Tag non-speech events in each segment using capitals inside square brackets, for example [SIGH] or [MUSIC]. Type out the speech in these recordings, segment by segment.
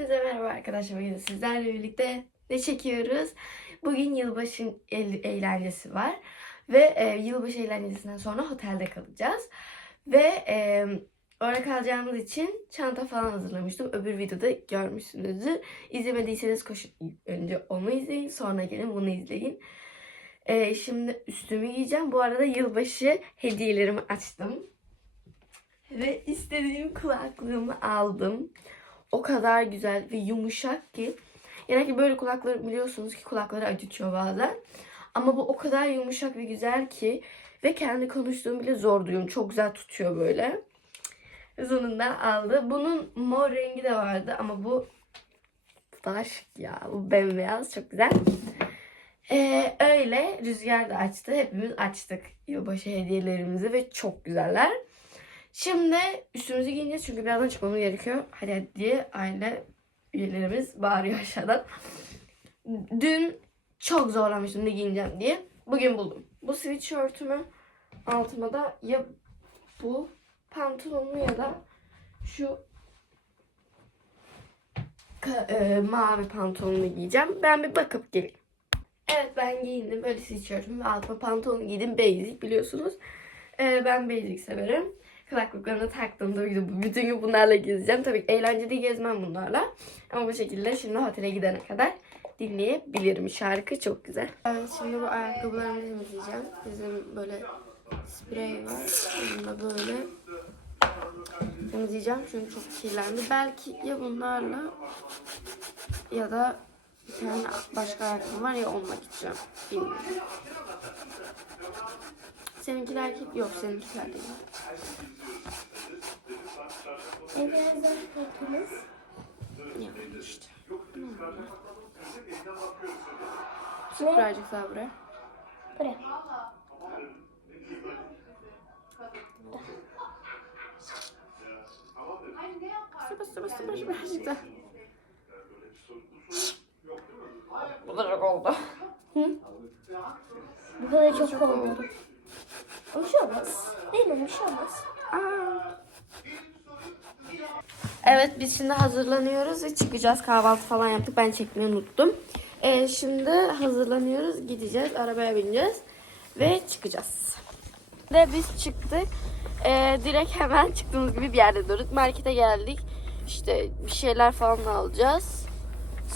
Hepinize merhaba arkadaşlar. Bugün sizlerle birlikte ne çekiyoruz? Bugün yılbaşı eğlencesi var. Ve e, yılbaşı eğlencesinden sonra otelde kalacağız. Ve e, orada kalacağımız için çanta falan hazırlamıştım. Öbür videoda görmüşsünüzdür. İzlemediyseniz koşun önce onu izleyin. Sonra gelin bunu izleyin. E, şimdi üstümü giyeceğim. Bu arada yılbaşı hediyelerimi açtım. Ve istediğim kulaklığımı aldım o kadar güzel ve yumuşak ki. Genellikle böyle kulakları biliyorsunuz ki kulakları acıtıyor bazen. Ama bu o kadar yumuşak ve güzel ki. Ve kendi konuştuğum bile zor duyuyorum. Çok güzel tutuyor böyle. Sonunda aldı. Bunun mor rengi de vardı ama bu daha şık ya. Bu bembeyaz. Çok güzel. Ee, öyle rüzgar da açtı. Hepimiz açtık yılbaşı hediyelerimizi ve çok güzeller. Şimdi üstümüzü giyeceğiz çünkü birazdan çıkmamız gerekiyor. Hadi hadi diye aile üyelerimiz bağırıyor aşağıdan. Dün çok zorlanmıştım ne giyineceğim diye. Bugün buldum. Bu sweatshirtümü altıma da ya bu pantolonumu ya da şu e, mavi pantolonu giyeceğim. Ben bir bakıp geleyim. Evet ben giyindim. Böyle sweatshirtümü ve altıma pantolon giydim. Basic biliyorsunuz. E, ben basic severim kulaklıklarını taktığımda bütün gün bunlarla gezeceğim. Tabii eğlenceli gezmem bunlarla. Ama bu şekilde şimdi otele gidene kadar dinleyebilirim. Şarkı çok güzel. Evet şimdi bu ayakkabılarımı temizleyeceğim. Bizim böyle sprey var. Bununla böyle temizleyeceğim çünkü çok kirlendi. Belki ya bunlarla ya da bir tane başka ayakkabım var ya onunla gideceğim. Bilmiyorum. Seninkiler ki yok seninkiler değil. Evinizden korktunuz. Ya işte. Sık birazcık daha buraya. Buraya. Sıvı sıvı sıvı birazcık daha. Bu da çok oldu. Bu kadar çok oldu. Bir şey olmaz. Mi? Bir şey olmaz. Evet biz şimdi hazırlanıyoruz ve çıkacağız. Kahvaltı falan yaptık. Ben çekmeyi unuttum. Ee, şimdi hazırlanıyoruz. Gideceğiz. Arabaya bineceğiz. Ve çıkacağız. Ve biz çıktık. Ee, direkt hemen çıktığımız gibi bir yerde durduk. Markete geldik. İşte bir şeyler falan alacağız.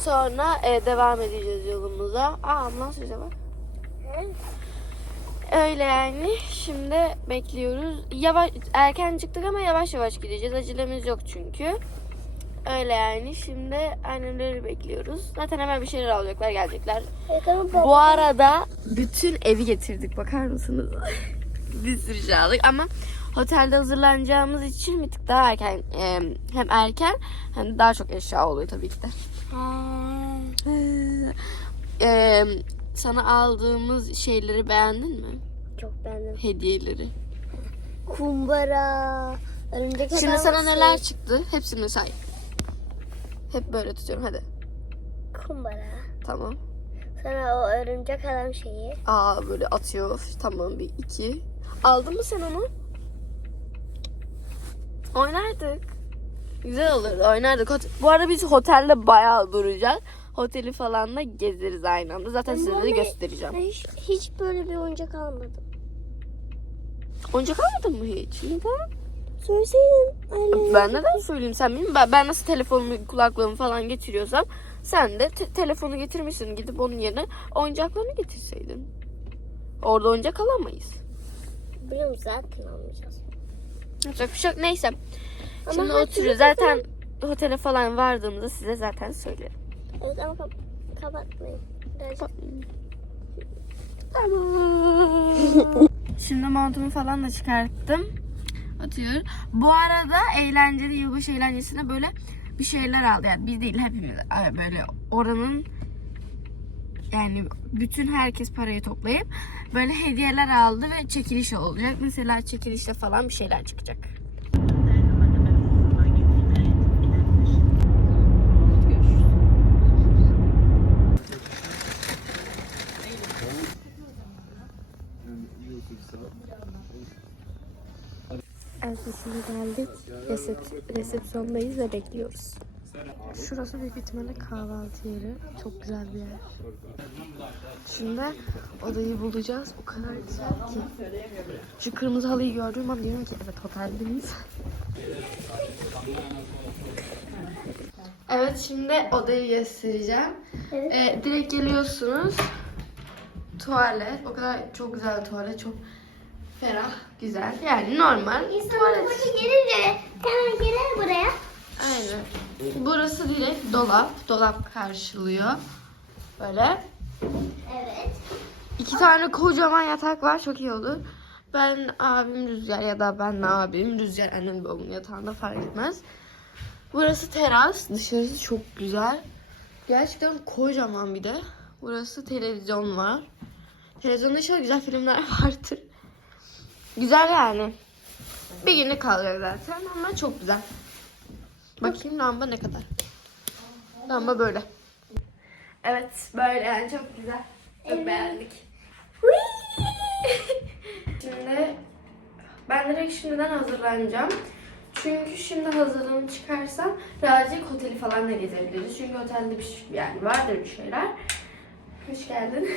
Sonra e, devam edeceğiz yolumuza. Aa ambulans bize bak. Öyle yani. Şimdi bekliyoruz. Yavaş erken çıktık ama yavaş yavaş gideceğiz. Acelemiz yok çünkü. Öyle yani. Şimdi annemleri bekliyoruz. Zaten hemen bir şeyler alacaklar, gelecekler. Bu arada bütün evi getirdik. Bakar mısınız? [LAUGHS] bir sürü şey aldık ama otelde hazırlanacağımız için bir tık daha erken e, hem erken hem daha çok eşya oluyor tabii ki de. E, sana aldığımız şeyleri beğendin mi? Çok beğendim. Hediyeleri. Kumbara. Örümcek Şimdi sana neler çıktı? Hepsini say. Hep böyle tutuyorum hadi. Kumbara. Tamam. Sonra o örümcek adam şeyi. Aa böyle atıyor. Tamam bir iki. Aldın mı sen onu? Oynardık. Güzel olur oynardık. Bu arada biz otelde bayağı duracağız. Oteli falan da gezeriz aynı anda. Zaten size de göstereceğim. Hiç, hiç böyle bir oyuncak almadım. Oyuncak almadın mı hiç? Neden? Söyleseydin. Ben neden söyleyeyim sen bilmiyorum. Ben, ben nasıl telefonumu, kulaklığımı falan getiriyorsam sen de te- telefonu getirmişsin. Gidip onun yerine oyuncaklarını getirseydin. Orada oyuncak alamayız. Biliyorum zaten almayacağız. Yapacak bir şey yok. Neyse. Ama Şimdi oturuyoruz. Zaten otele falan vardığımızda size zaten söylerim. Evet ama kap kapatmayın. Birazcık. Tamam. [LAUGHS] Şimdi montumu falan da çıkarttım. Atıyor. Bu arada eğlenceli yılbaşı eğlencesine böyle bir şeyler aldı. Yani biz değil hepimiz böyle oranın yani bütün herkes parayı toplayıp böyle hediyeler aldı ve çekiliş olacak. Mesela çekilişte falan bir şeyler çıkacak. Evet biz şimdi geldik. Resep- resepsiyondayız ve bekliyoruz. Şurası büyük ihtimalle kahvaltı yeri. Çok güzel bir yer. Şimdi odayı bulacağız. O kadar güzel ki. Şu kırmızı halıyı gördüğüm an diyorum ki evet oteldeyiz. Evet şimdi odayı göstereceğim. Evet. Ee, direkt geliyorsunuz. Tuvalet. O kadar çok güzel tuvalet. Çok ferah, güzel. Yani normal İnsanlar tuvalet. gelince hemen gelir buraya. Aynen. Burası direkt dolap. Dolap karşılıyor. Böyle. Evet. İki tane kocaman yatak var. Çok iyi olur. Ben abim Rüzgar ya da ben abim Rüzgar annem babamın yatağında fark etmez. Burası teras. Dışarısı çok güzel. Gerçekten kocaman bir de. Burası televizyon var. Televizyonda inşallah güzel filmler [LAUGHS] vardır. Güzel yani. Bir günlük kalacak zaten ama çok güzel. Bakayım lamba ne kadar. Lamba böyle. Evet böyle yani çok güzel. Çok beğendik. Şimdi ben direkt şimdiden hazırlanacağım. Çünkü şimdi hazırlığımı çıkarsam birazcık oteli falan da gezebiliriz. Çünkü otelde bir şey yani vardır bir şeyler. Hoş geldin.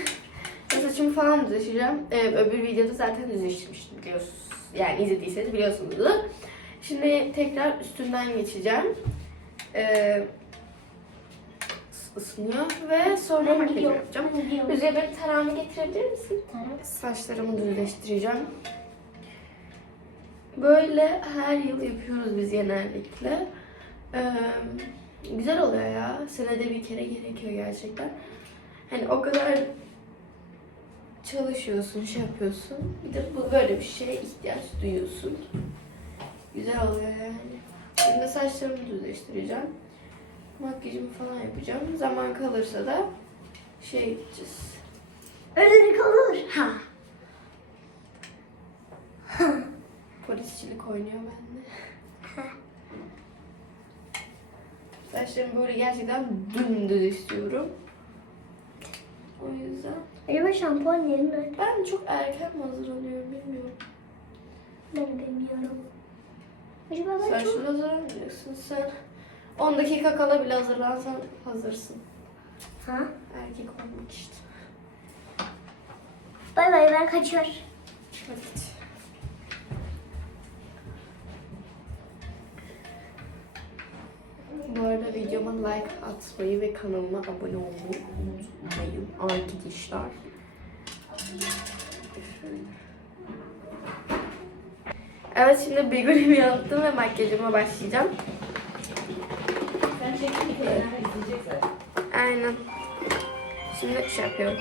Saçımı falan düzleşeceğim. Ee, öbür videoda zaten düzleştirmiştim biliyorsunuz. Yani izlediyseniz biliyorsunuzdur. Şimdi tekrar üstünden geçeceğim. Ee, ıs- ısınıyor ve sonra Ben makyaj yapacağım. Benim tarağımı getirebilir misin? Tamam. Saçlarımı düzleştireceğim. Böyle her yıl yapıyoruz biz genellikle. Ee, güzel oluyor ya. Senede bir kere gerekiyor gerçekten. Hani o kadar çalışıyorsun, şey yapıyorsun. Bir de bu böyle bir şeye ihtiyaç duyuyorsun. Güzel oluyor yani. Şimdi saçlarımı düzleştireceğim. Makyajımı falan yapacağım. Zaman kalırsa da şey gideceğiz. Öyle kalır. Ha. [LAUGHS] Polisçilik oynuyor bende. Saçlarımı böyle gerçekten dümdüz istiyorum. O yüzden Acaba şampuan yerin nerede? ben çok erken mi hazırlanıyorum bilmiyorum. Ben bilmiyorum. Acaba ben Sen çok... şimdi hazırlanmayacaksın. Sen 10 dakika kala bile hazırlansan hazırsın. Ha? Erkek olmak işte. Bay bay ben kaçıyor. Hadi Bu arada videoma like atmayı ve kanalıma abone olmayı unutmayın arkadaşlar. Evet şimdi bigorimi yaptım ve makyajıma başlayacağım. Sen? Kenara izleyecekler. Aynen. Şimdi şey yapıyorum.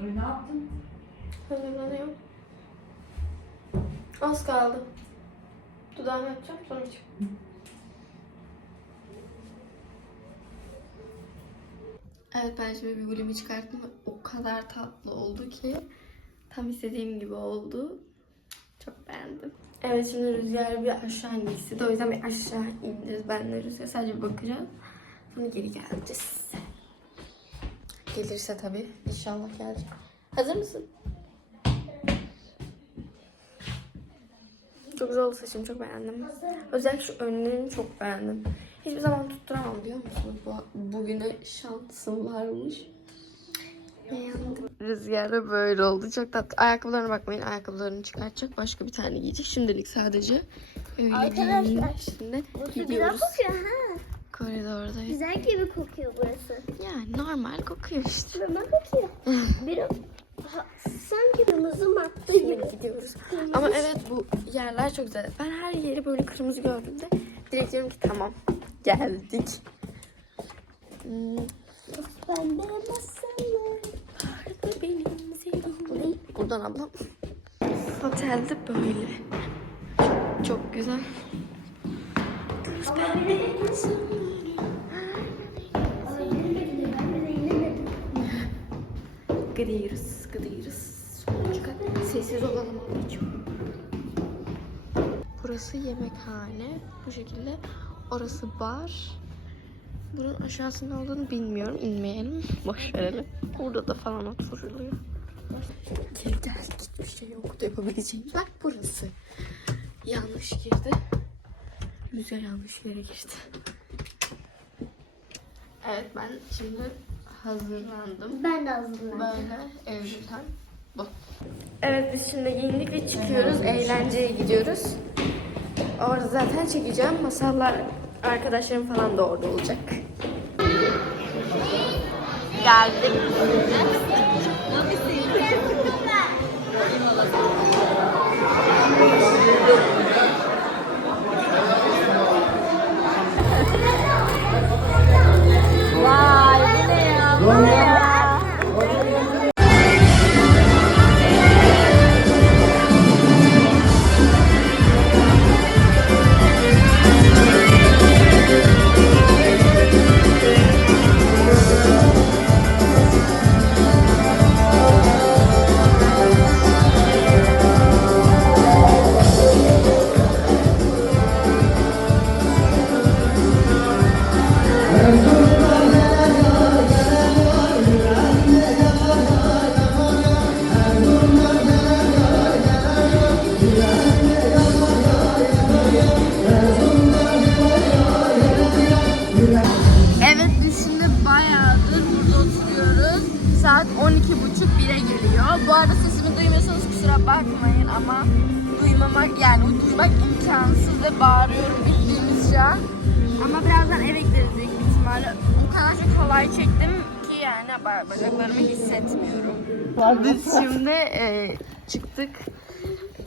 Ay, Ne yaptın? Hazırlanıyorum. Az kaldı. Dudağımı yapacağım sonra çıkacağım. Evet ben şimdi bir gulimi çıkarttım ve o kadar tatlı oldu ki tam istediğim gibi oldu. Çok beğendim. Evet şimdi Rüzgar bir aşağı inmek istedi. O yüzden bir aşağı ineceğiz. Ben de Rüzgar sadece bakacağız. Sonra geri geleceğiz. Gelirse tabii. İnşallah gelecek. Hazır mısın? Çok güzel oldu saçım. Çok beğendim. Özellikle şu önlerini çok beğendim. Hiçbir zaman tutturamam biliyor musunuz? Bu, bugüne şansım varmış. Beğendim. Rüzgarda böyle oldu. Çok tatlı. Ayakkabılarına bakmayın. Ayakkabılarını çıkartacak. Başka bir tane giyecek. Şimdilik sadece öyle Arkadaşlar. Şimdi gidiyoruz. kokuyor ha. Koridordayız. Güzel gibi kokuyor burası. Yani normal kokuyor işte. Normal kokuyor. [LAUGHS] Bir ha, sanki kırmızı madde gibi. Gidiyoruz. Ama evet bu yerler çok güzel. Ben her yeri böyle kırmızı gördüğümde direkt diyorum ki tamam geldik. Hmm, Pembe masalar. Vardı benim sevdiğim. Buradan ablam. Otelde böyle. Çok, çok güzel. Ama benim Gidiyoruz. Sonuncu kat. Sessiz olalım anneciğim. Burası yemekhane. Bu şekilde. Orası bar. Bunun aşağısında olduğunu bilmiyorum. İnmeyelim. Boş verelim. Burada da falan oturuluyor. Geri gel git bir şey yoktu yapabileceğim. Bak burası. Yanlış girdi. Rüzgar yanlış yere girdi. Evet ben şimdi hazırlandım. Ben de hazırlandım. Böyle evden bu. Evet biz şimdi giyindik ve çıkıyoruz. Eğlenceye gidiyoruz. Orada zaten çekeceğim. Masallar arkadaşlarım falan da orada olacak. Geldim.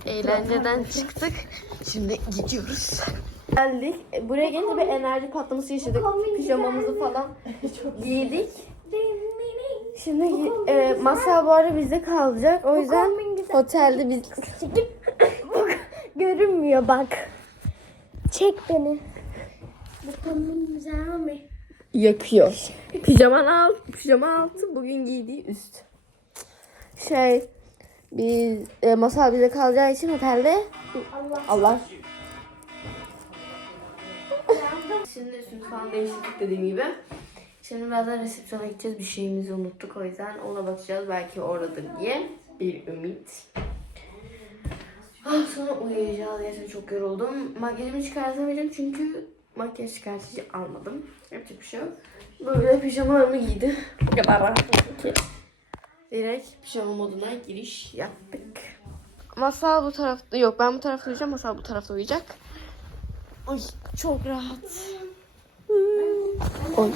Eğlenceden çıktık. Şimdi gidiyoruz. Geldik. E, Buraya gelince bir enerji patlaması yaşadık. Pijamamızı falan [LAUGHS] giydik. Şimdi e, masa bu arada bizde kalacak. O yüzden otelde biz... [LAUGHS] Görünmüyor bak. Çek beni. Bu kombin güzel mi? yakıyor. Pijaman alt, pijama altı bugün giydiği üst. Şey biz e, masa bize kalacağı için otelde Allah. Allah. Şimdi üstümüzü falan değiştirdik dediğim gibi. Şimdi birazdan resepsiyona gideceğiz. Bir şeyimizi unuttuk o yüzden ona bakacağız. Belki oradadır diye bir ümit. Ah, sonra uyuyacağız. Gerçekten çok yoruldum. Makyajımı çıkartamayacağım çünkü makyaj çıkartıcı almadım. Yapacak bir şey yok. Böyle pijamalarımı giydim. O kadar rahat ki. Direkt pijama moduna giriş yaptık. Masal bu tarafta yok ben bu tarafta uyuyacağım. Masal bu tarafta uyuyacak. Ay çok rahat. Oy.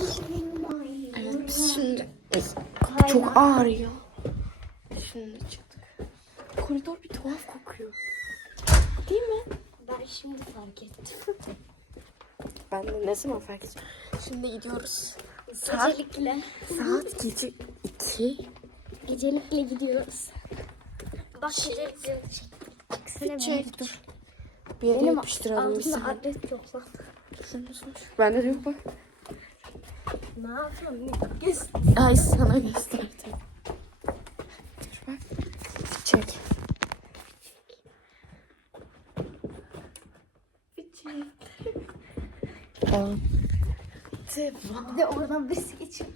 Evet biz şimdi Ay, çok ağrıyor. Şimdi çıktık. Koridor bir tuhaf kokuyor. Değil mi? Ben şimdi fark ettim. [LAUGHS] Ben de ne zaman fark edeceğim. Şimdi gidiyoruz. Saat, Gecelikle. saat gece 2. Gecelikle gidiyoruz. Bak gecelikle çek. Çek dur. Bir yere Benim yapıştıralım biz altımda adres yok lan. Bende de yok bak. Ne yapayım? Göz. Ay sana gösterdim. Dur bak. Çek. Bir çek. Tamam. Devam. Bir de oradan birisi geçiyor.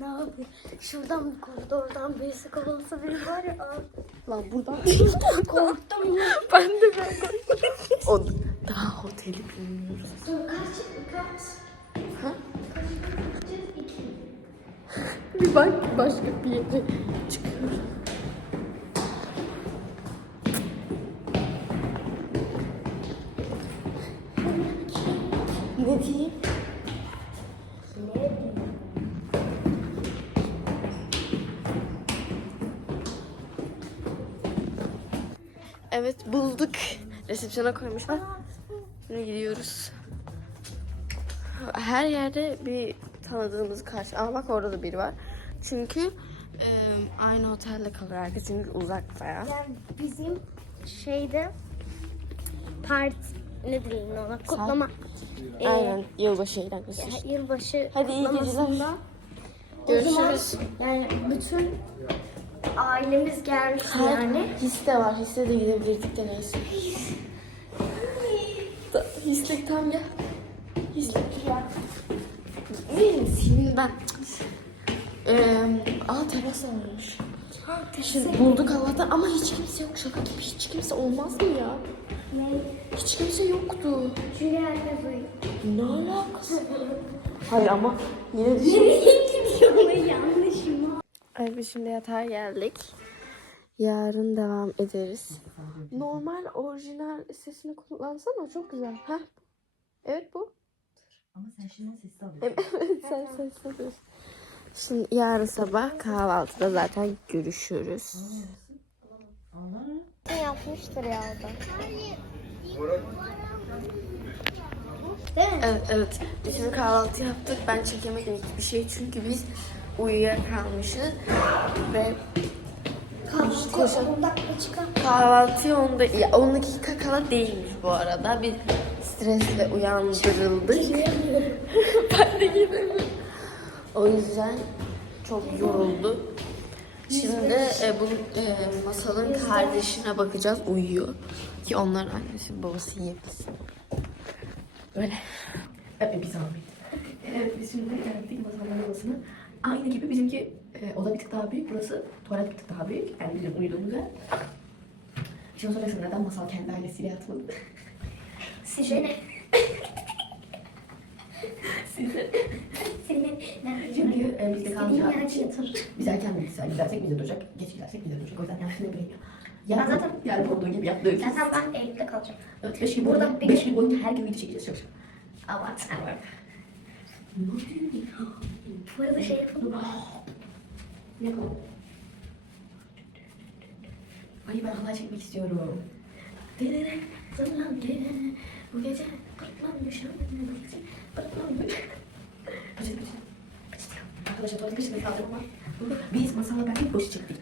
ne yapayım? Şuradan bir koridordan birisi kovalasa beni var ya. aa, Lan buradan [LAUGHS] Korktum ben de ben [LAUGHS] O daha oteli bilmiyoruz. Kaç? Kaç? Ha? Kaç? İki. Bir bak başka bir yere çıkıyoruz. Evet bulduk. Resepsiyona koymuşlar. Şimdi gidiyoruz. Her yerde bir tanıdığımız karşı. Ama bak orada da biri var. Çünkü e, aynı otelde kalıyor herkes çünkü uzak bayağı. Yani bizim şeyde part ne diyeyim ona kutlama. Ee, Aynen yılbaşı eğlencesi. Yılbaşı Hadi iyi geceler. o zaman Görüşürüz. Yani bütün ailemiz gelmiş Yani. Hisse var. Hisse de gidebilirdik de neyse. Hislik tam gel. Hislik gel. Abi sinirden. Eee aa teras varmış. Şimdi bulduk Allah'tan ama hiç kimse yok. Şaka gibi hiç kimse olmaz mı ya? Hiç kimse yoktu. Çünkü herkes uyuyor. Ne alakası? [LAUGHS] Hayır ama yine? Yanlışım. [LAUGHS] Evet biz şimdi yatağa geldik. Yarın devam ederiz. Normal orijinal sesini kullansana çok güzel. Ha? Evet bu. Ama sen şimdi sesli alıyorsun. Evet [LAUGHS] sen sesli alıyorsun. Şimdi yarın sabah kahvaltıda zaten görüşürüz. Allah. Yapmıştır ya o da. Evet evet. Biz şimdi kahvaltı yaptık. Ben çekemedim hiçbir şey çünkü biz uyuyakalmışız. Ve Koşalım. 10 dakika çıkar. kahvaltıya 10 dakika, 10 dakika kala değilmiş bu arada. Biz stresle uyandırıldık. [LAUGHS] ben de giremiyorum. O yüzden çok yoruldu. Şimdi e, bu e, masalın kardeşine bakacağız. Uyuyor. Ki onların annesi babası yiyebilsin. Böyle. Hep bir zahmet. Evet biz şimdi geldik masalın odasına. Aynı gibi bizimki e, oda bir tık daha büyük. Burası tuvalet bir tık daha büyük. Yani bizim uyuduğumuz yer. Şimdi soruyorsun neden masal kendi ailesiyle yatmadı? Size ne? Size. Çünkü e, bizde yerde için yatır. biz erken bilgisayar gidersek bize duracak. Geç gidersek bize duracak. O yüzden yani ne bileyim. Ya Ben zaten- yani olduğu gibi yaptığı gibi. Zaten ben Eyüp'te kalacağım. Evet, beş gün Burada boyunca, bir- beş gün boyunca her gün video çekeceğiz. Çok şükür. Bu arada şey yapalım. Ne bu? Ay ben halay çekmek istiyorum. Derere, zırlan derere. Bu gece pırtlanmış. Bu gece. Bıcık bıcık. Arkadaşlar tuvalet kaşını kaldırma. Biz masala ben boş çıktık.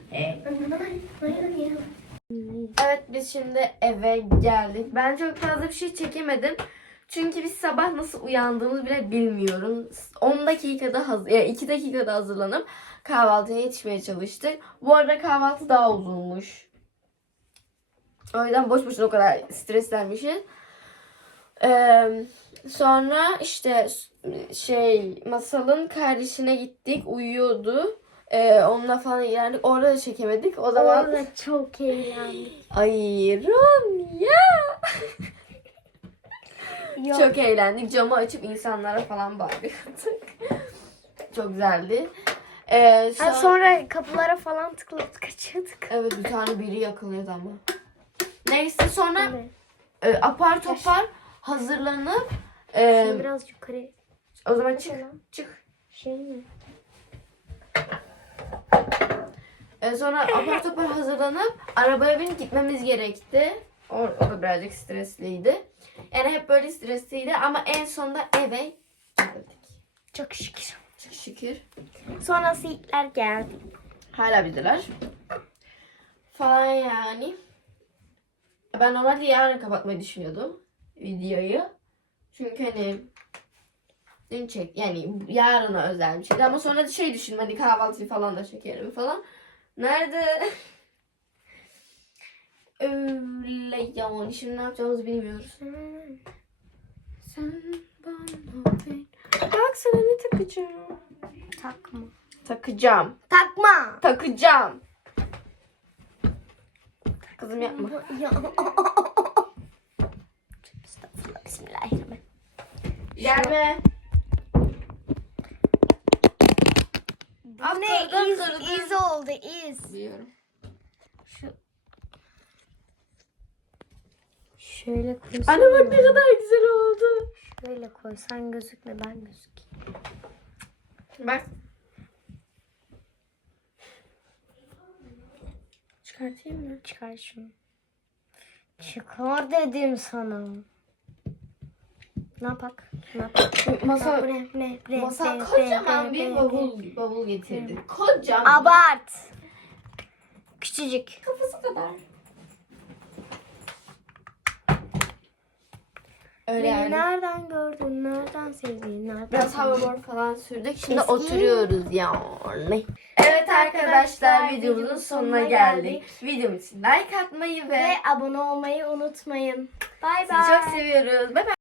Evet biz şimdi eve geldik. Ben çok fazla bir şey çekemedim. Çünkü biz sabah nasıl uyandığımızı bile bilmiyorum. 10 dakikada hazır, ya 2 dakikada hazırlanıp kahvaltıya yetişmeye çalıştık. Bu arada kahvaltı daha uzunmuş. O yüzden boş boşuna o kadar streslenmişiz. Ee, sonra işte şey masalın kardeşine gittik uyuyordu. Ee, onunla falan ilerledik. Orada da çekemedik. O zaman Orada çok eğlendik. Ay Ronya. [LAUGHS] Yok. Çok eğlendik. Camı açıp insanlara falan bağırıyorduk. [LAUGHS] Çok güzeldi. Ee, Ha, son- sonra kapılara falan tıklayıp kaçıyorduk. Evet bir tane biri yakılıyordu ama. Neyse sonra Evet. e, apar topar hazırlanıp e, Şimdi biraz yukarı. o zaman çık Falan. çık. Şey mi? E, sonra apar topar hazırlanıp arabaya binip gitmemiz gerekti. O, o da birazcık stresliydi. Yani hep böyle stresliydi ama en sonunda eve geldik. Çok şükür. Çok şükür. Sonra seyitler geldi. Hala bizdeler. Falan yani. Ben normalde yarın kapatmayı düşünüyordum videoyu. Çünkü hani dün çek yani yarına özel bir şeydi ama sonra şey düşündüm hadi kahvaltıyı falan da çekerim falan. Nerede? [LAUGHS] Öyle yani şimdi ne yapacağımızı bilmiyoruz. Sen bana ver. Bak sana ne takacağım. Takma. Takacağım. Takma. Takacağım. Kızım yapma. Ya. Bismillahirrahmanirrahim. Gelme. Bu ne? İz, iz oldu iz. Biliyorum. Şöyle koysan. Anne bak ne kadar güzel oldu. Şöyle koysan gözükme ben gözükeyim. Bak. Çıkartayım mı? Çıkar şunu. Çıkar dedim sana. Ne yapak? Ne yapak? [COUGHS] Masa, ne? Bu ne? masa Bu ne? kocaman Bu ne? bir bavul, bavul getirdi. Kocaman. Abart. Küçücük. Kafası kadar. Öyle Beni yani. nereden gördün? Nereden sevdin? Nereden Biraz hoverboard falan sürdük. Şimdi Eski. oturuyoruz yani. Evet arkadaşlar videomuzun sonuna geldik. Videom için like atmayı ve Ve abone olmayı unutmayın. Bay sizi bay. çok seviyoruz. Bye bye.